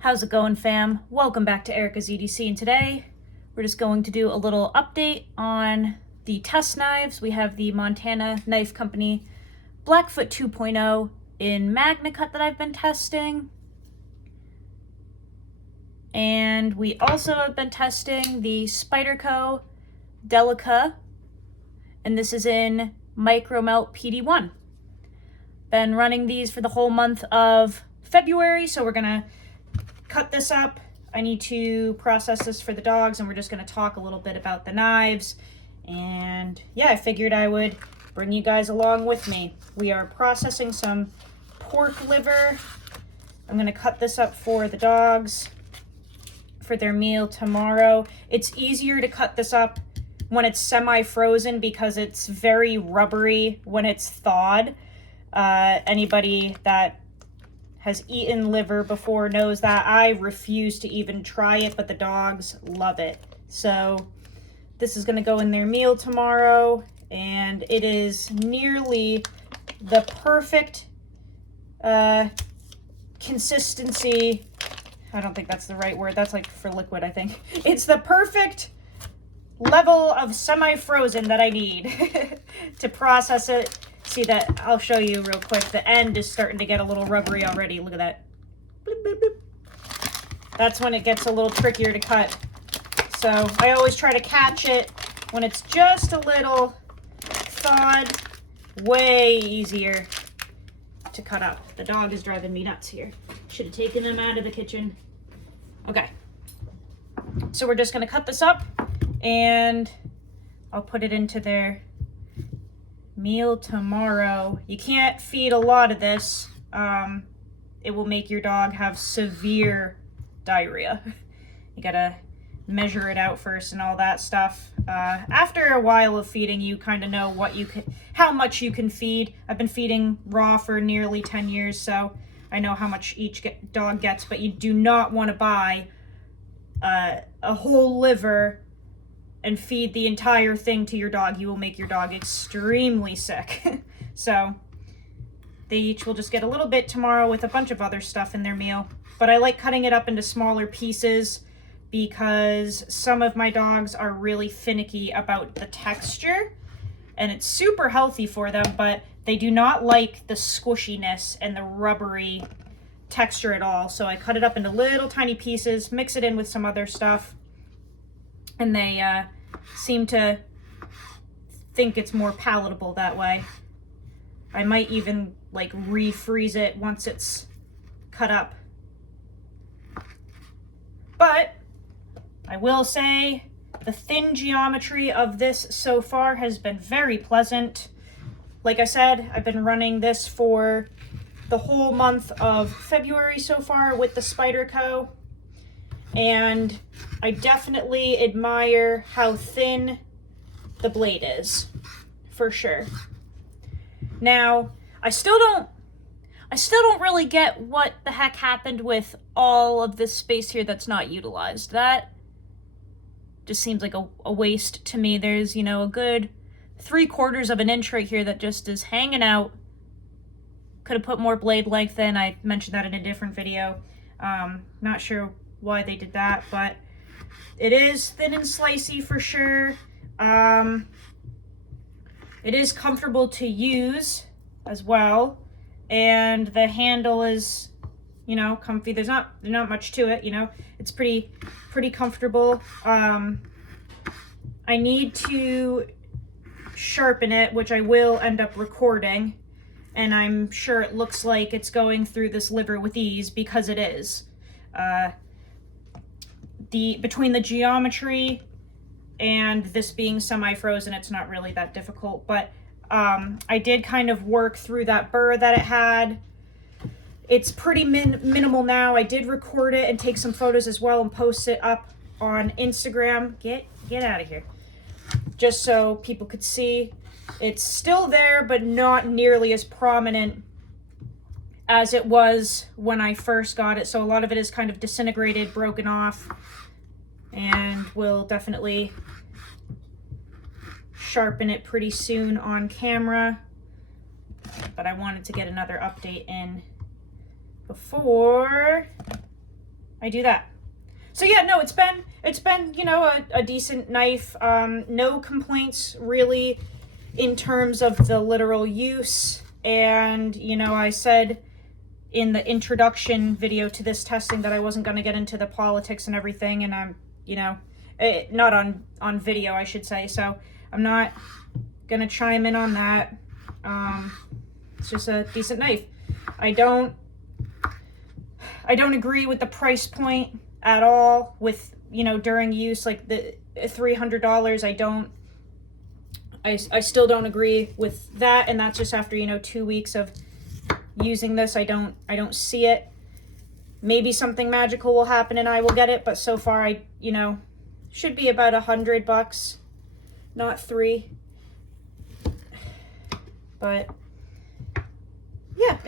How's it going, fam? Welcome back to Erica's EDC, and today we're just going to do a little update on the test knives. We have the Montana Knife Company Blackfoot 2.0 in Magna Cut that I've been testing. And we also have been testing the Spyderco Delica, and this is in Micro Melt PD1. Been running these for the whole month of February, so we're gonna cut this up. I need to process this for the dogs, and we're just going to talk a little bit about the knives. And yeah, I figured I would bring you guys along with me. We are processing some pork liver. I'm going to cut this up for the dogs for their meal tomorrow. It's easier to cut this up when it's semi-frozen because it's very rubbery when it's thawed. Anybody that has eaten liver before knows that. I refuse to even try it, but the dogs love it. So this is going to go in their meal tomorrow, and it is nearly the perfect consistency. I don't think that's the right word. That's like for liquid, I think. It's the perfect level of semi-frozen that I need to process it. See that, I'll show you real quick. The end is starting to get a little rubbery already. Look at that. Bloop, bloop, bloop. That's when it gets a little trickier to cut. So I always try to catch it when it's just a little thawed. Way easier to cut up. The dog is driving me nuts here. Should have taken them out of the kitchen. Okay. So we're just going to cut this up, and I'll put it into their meal tomorrow. You can't feed a lot of this. It will make your dog have severe diarrhea. You gotta measure it out first and all that stuff. After a while of feeding, you kind of know how much you can feed. I've been feeding raw for nearly 10 years, so I know how much each dog gets, but you do not want to buy a whole liver and feed the entire thing to your dog. You will make your dog extremely sick. So they each will just get a little bit tomorrow with a bunch of other stuff in their meal. But I like cutting it up into smaller pieces because some of my dogs are really finicky about the texture, and it's super healthy for them, but they do not like the squishiness and the rubbery texture at all. So I cut it up into little tiny pieces, mix it in with some other stuff, and they seem to think it's more palatable that way. I might even like refreeze it once it's cut up. But I will say the thin geometry of this so far has been very pleasant. Like I said, I've been running this for the whole month of February so far with the Spyderco, and I definitely admire how thin the blade is, for sure. Now, I still don't really get what the heck happened with all of this space here that's not utilized. That just seems like a waste to me. There's, a good 3/4 of an inch right here that just is hanging out. Could have put more blade length in. I mentioned that in a different video. Not sure why they did that, but it is thin and slicey for sure. It is comfortable to use as well, and the handle is, comfy. There's not much to it. It's pretty comfortable. I need to sharpen it, which I will end up recording, and I'm sure it looks like it's going through this liver with ease because it is. Between the geometry and this being semi-frozen, it's not really that difficult, but I did kind of work through that burr that it had. It's pretty minimal now. I did record it and take some photos as well and post it up on Instagram. Get out of here. Just so people could see. It's still there, but not nearly as prominent as it was when I first got it. So a lot of it is kind of disintegrated, broken off, and we'll definitely sharpen it pretty soon on camera. But I wanted to get another update in before I do that. So yeah, no, it's been, you know, a decent knife. No complaints really in terms of the literal use. And, you know, I said in the introduction video to this testing that I wasn't going to get into the politics and everything, and I'm, you know, not on video, I should say, so I'm not going to chime in on that. It's just a decent knife. I don't agree with the price point at all with, you know, during use, like the $300. I still don't agree with that, and that's just after, you know, 2 weeks of using this. I don't see it. Maybe something magical will happen and I will get it, but so far you know, should be about $100, not $3. But yeah,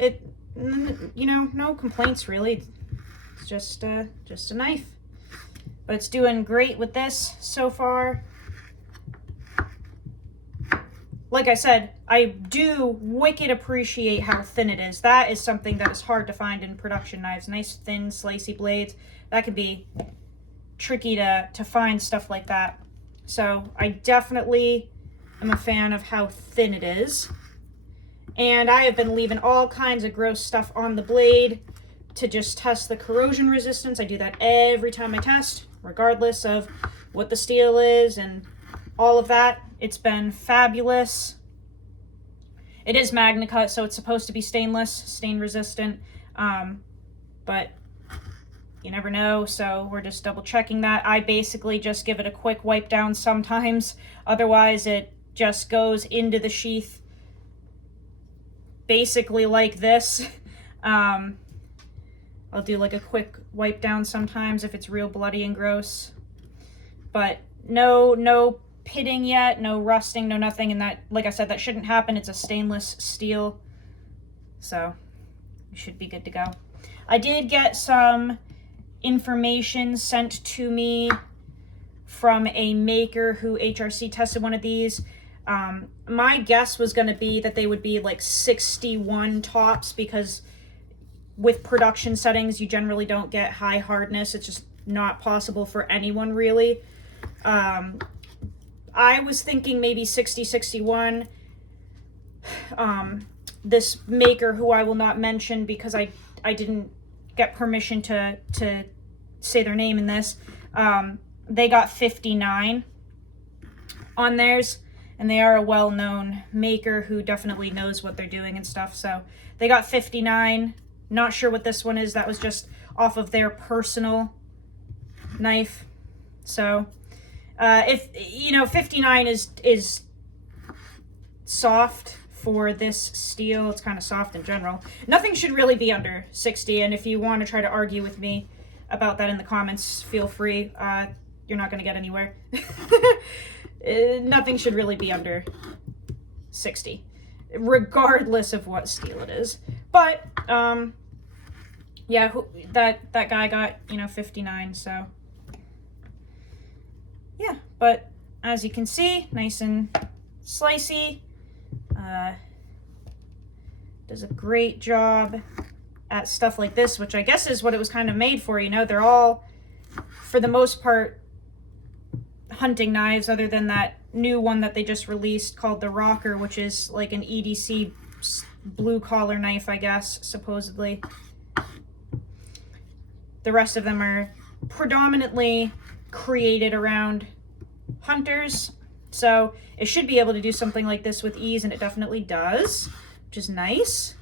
you know, no complaints really. It's just a knife, but it's doing great with this so far. Like I said, I do wicked appreciate how thin it is. That is something that is hard to find in production knives. Nice, thin, slicey blades. That can be tricky to find stuff like that. So I definitely am a fan of how thin it is. And I have been leaving all kinds of gross stuff on the blade to just test the corrosion resistance. I do that every time I test, regardless of what the steel is and all of that. It's been fabulous. It is Magna Cut, so it's supposed to be stainless, stain resistant, but you never know, so we're just double checking that. I basically just give it a quick wipe down sometimes, otherwise it just goes into the sheath basically like this. I'll do like a quick wipe down sometimes if it's real bloody and gross, but no pitting yet, no rusting, no nothing, and that, like I said, that shouldn't happen. It's a stainless steel, so we should be good to go. I did get some information sent to me from a maker who HRC tested one of these. My guess was going to be that they would be like 61 tops, because with production settings you generally don't get high hardness. It's just not possible for anyone really. I was thinking maybe 60, 61. This maker, who I will not mention because I didn't get permission to say their name in this, they got 59 on theirs, and they are a well-known maker who definitely knows what they're doing and stuff, so they got 59. Not sure what this one is. That was just off of their personal knife. So if you know, 59 is soft for this steel. It's kind of soft in general. Nothing should really be under 60, and if you want to try to argue with me about that in the comments, feel free. You're not going to get anywhere. Nothing should really be under 60, regardless of what steel it is. But yeah, that guy got, you know, 59, so yeah. But as you can see, nice and slicey. Does a great job at stuff like this, which I guess is what it was kind of made for. You know, they're all, for the most part, hunting knives, other than that new one that they just released called the Rocker, which is like an EDC blue collar knife, I guess, supposedly. The rest of them are predominantly created around hunters, so it should be able to do something like this with ease, and it definitely does, which is nice.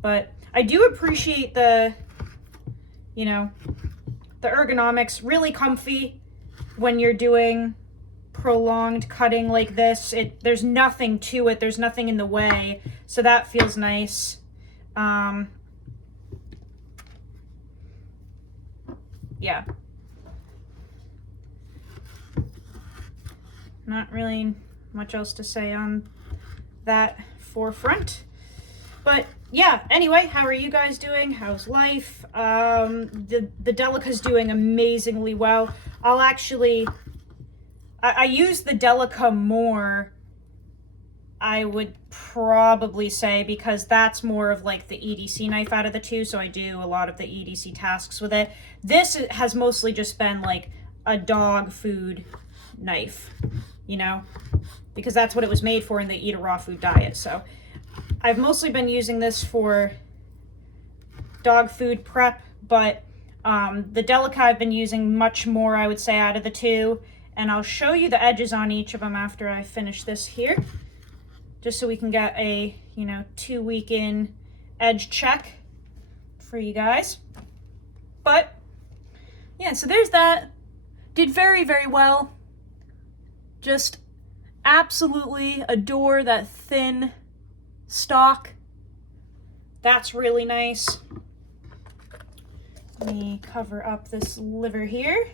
But I do appreciate the, you know, the ergonomics. Really comfy when you're doing prolonged cutting like this. There's nothing to it, there's nothing in the way, so that feels nice. Yeah, not really much else to say on that forefront, but yeah, anyway, how are you guys doing? How's life? The Delica's doing amazingly well. I use the Delica more I would probably say, because that's more of like the EDC knife out of the two, so I do a lot of the EDC tasks with it. This has mostly just been like a dog food knife, you know, because that's what it was made for, and they eat a raw food diet. So I've mostly been using this for dog food prep, but the Delica I've been using much more, I would say, out of the two, and I'll show you the edges on each of them after I finish this here, just so we can get a, you know, 2 week in edge check for you guys. But yeah, so there's that. Did very, very well. Just absolutely adore that thin stock. That's really nice. Let me cover up this liver here.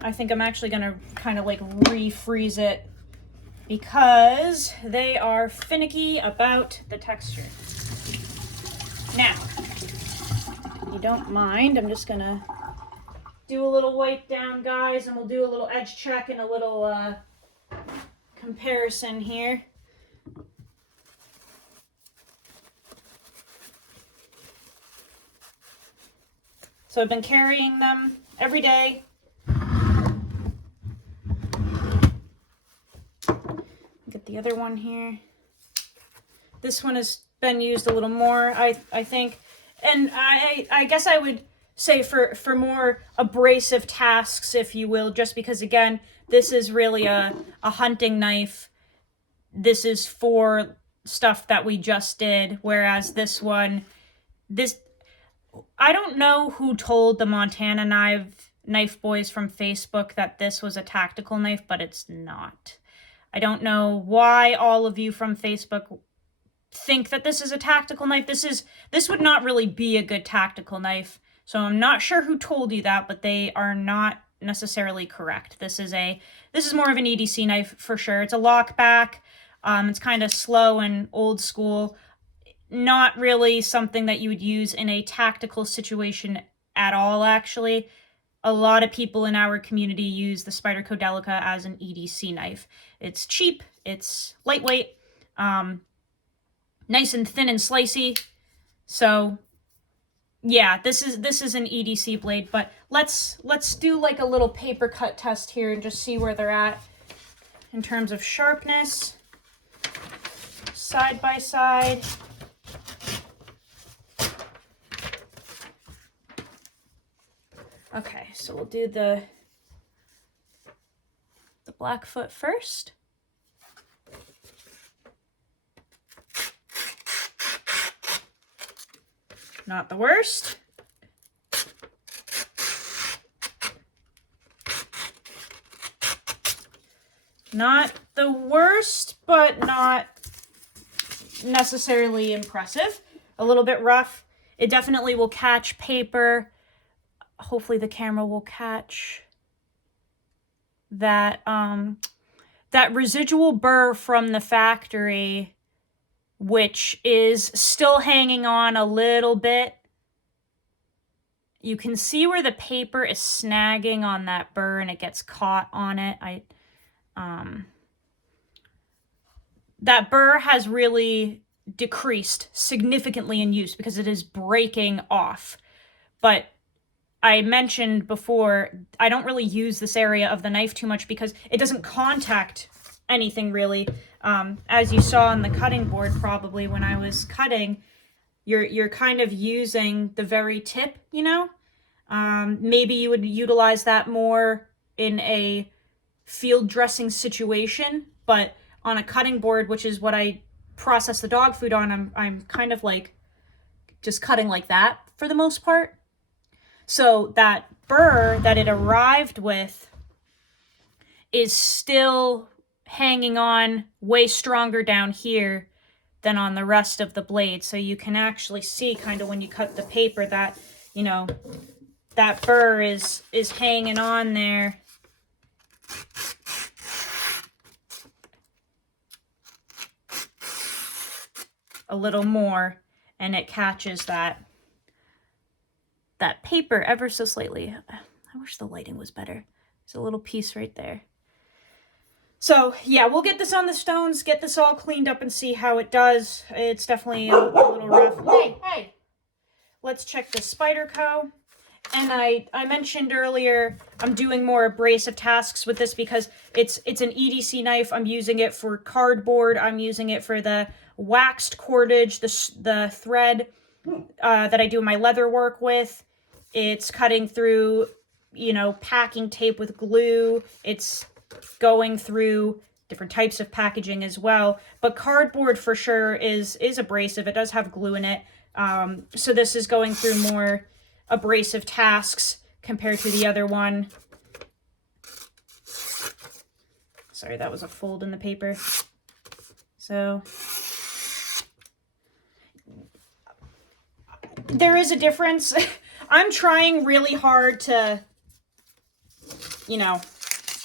I think I'm actually gonna kind of like refreeze it because they are finicky about the texture. Now, if you don't mind, I'm just gonna do a little wipe down, guys, and we'll do a little edge check and a little comparison here. So I've been carrying them every day. Get the other one here. This one has been used a little more, I think. And I guess I would say for more abrasive tasks, if you will, just because, again, this is really a hunting knife. This is for stuff that we just did, whereas this one, I don't know who told the Montana knife boys from Facebook that this was a tactical knife, but it's not. I don't know why all of you from Facebook think that this is a tactical knife. This would not really be a good tactical knife. So I'm not sure who told you that, but they are not necessarily correct. This is more of an EDC knife for sure. It's a lockback. It's kind of slow and old school. Not really something that you would use in a tactical situation at all, actually. A lot of people in our community use the Spyderco Delica as an EDC knife. It's cheap, it's lightweight, nice and thin and slicey. So yeah, this is an EDC blade, but let's do like a little paper cut test here and just see where they're at in terms of sharpness, side by side. Okay, so we'll do the Blackfoot first. Not the worst. Not the worst, but not necessarily impressive. A little bit rough. It definitely will catch paper. Hopefully the camera will catch that that residual burr from the factory, which is still hanging on a little bit. You can see where the paper is snagging on that burr and it gets caught on it. That burr has really decreased significantly in use because it is breaking off. But I mentioned before, I don't really use this area of the knife too much because it doesn't contact anything really. As you saw on the cutting board, probably when I was cutting, you're kind of using the very tip, you know? Maybe you would utilize that more in a field dressing situation, but on a cutting board, which is what I process the dog food on, I'm kind of like just cutting like that for the most part. So that burr that it arrived with is still hanging on way stronger down here than on the rest of the blade. So you can actually see kind of when you cut the paper that, you know, that burr is hanging on there. A little more, and it catches that paper ever so slightly. I wish the lighting was better. There's a little piece right there. So yeah, we'll get this on the stones, get this all cleaned up and see how it does. It's definitely a little rough. Hey! Let's check the Spyderco. And I mentioned earlier, I'm doing more abrasive tasks with this because it's an EDC knife. I'm using it for cardboard. I'm using it for the waxed cordage, the thread that I do my leather work with. It's cutting through, packing tape with glue. It's going through different types of packaging as well. But cardboard for sure is abrasive. It does have glue in it. So this is going through more abrasive tasks compared to the other one. Sorry, that was a fold in the paper. So there is a difference. I'm trying really hard to,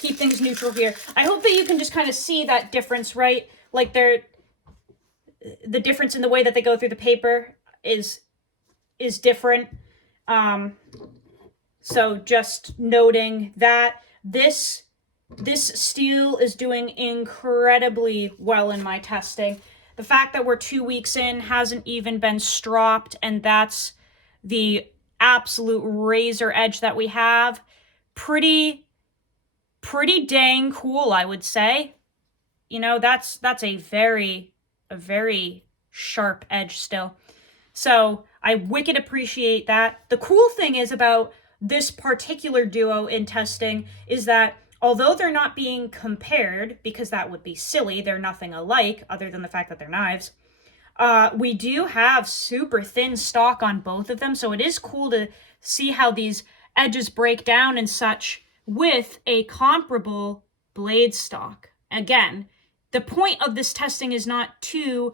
keep things neutral here. I hope that you can just kind of see that difference, right? Like the difference in the way that they go through the paper is different. So just noting that this steel is doing incredibly well in my testing. The fact that we're 2 weeks in, hasn't even been stropped, and that's the absolute razor edge that we have. Pretty dang cool, I would say. That's a very sharp edge still. So I wicked appreciate that. The cool thing is about this particular duo in testing is that although they're not being compared, because that would be silly, they're nothing alike other than the fact that they're knives, we do have super thin stock on both of them. So it is cool to see how these edges break down and such with a comparable blade stock. Again, the point of this testing is not to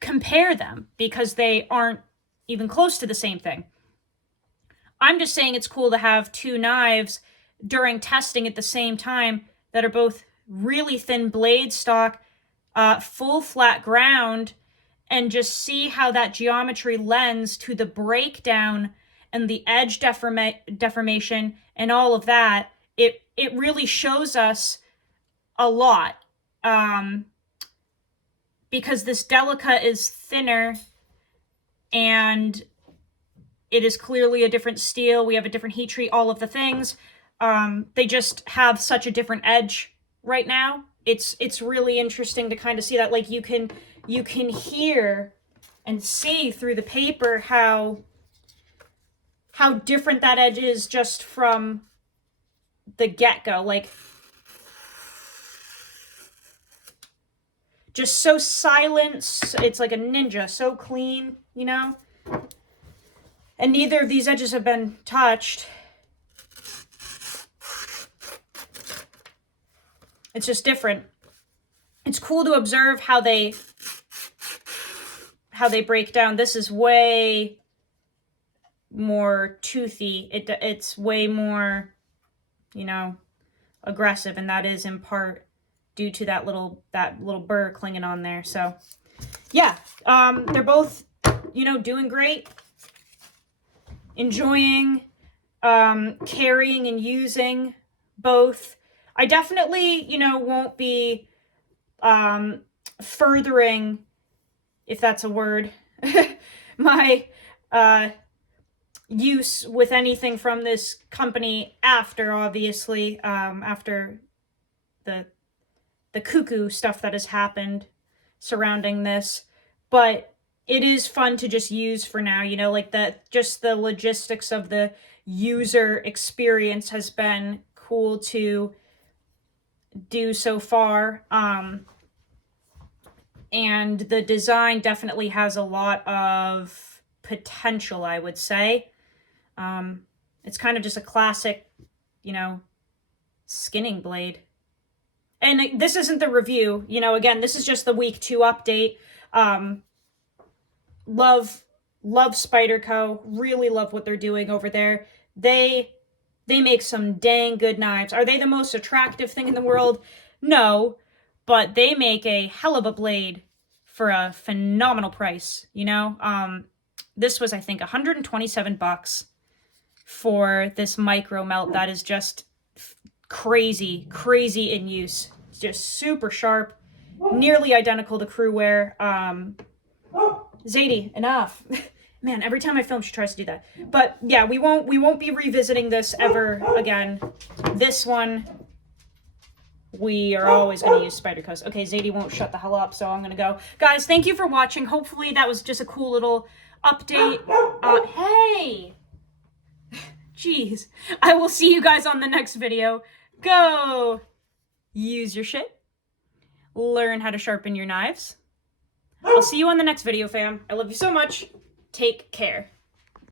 compare them because they aren't even close to the same thing. I'm just saying it's cool to have two knives during testing at the same time that are both really thin blade stock, full flat ground, and just see how that geometry lends to the breakdown and the edge deformation and all of that. It really shows us a lot. Because this Delica is thinner and it is clearly a different steel. We have a different heat treat, all of the things. They just have such a different edge right now. It's really interesting to kind of see that. Like you can hear and see through the paper how different that edge is just from the get-go. Like, just so silent. It's like a ninja, so clean, And neither of these edges have been touched. It's just different. It's cool to observe how they break down. This is way more toothy. It's way more, aggressive, and that is in part due to that little burr clinging on there. So yeah, they're both, doing great. Enjoying carrying and using both. I definitely, won't be furthering, if that's a word, my use with anything from this company after, obviously, after the cuckoo stuff that has happened surrounding this. But it is fun to just use for now, like just the logistics of the user experience has been cool to do so far. And the design definitely has a lot of potential, I would say. It's kind of just a classic, skinning blade. And this isn't the review, again, this is just the week 2 update. Love Spyderco. Really love what they're doing over there. They make some dang good knives. Are they the most attractive thing in the world? No, but they make a hell of a blade for a phenomenal price, This was, I think, $127 for this micro melt that is just crazy in use. just super sharp, nearly identical to Crewware. Zadie, enough. Man, every time I film, she tries to do that. But yeah, we won't be revisiting this ever again. This one, we are always going to use Spyderco. Okay, Zadie won't shut the hell up, so I'm going to go. Guys, thank you for watching. Hopefully that was just a cool little update. Hey! Jeez. I will see you guys on the next video. Go use your shit. Learn how to sharpen your knives. I'll see you on the next video, fam. I love you so much. Take care.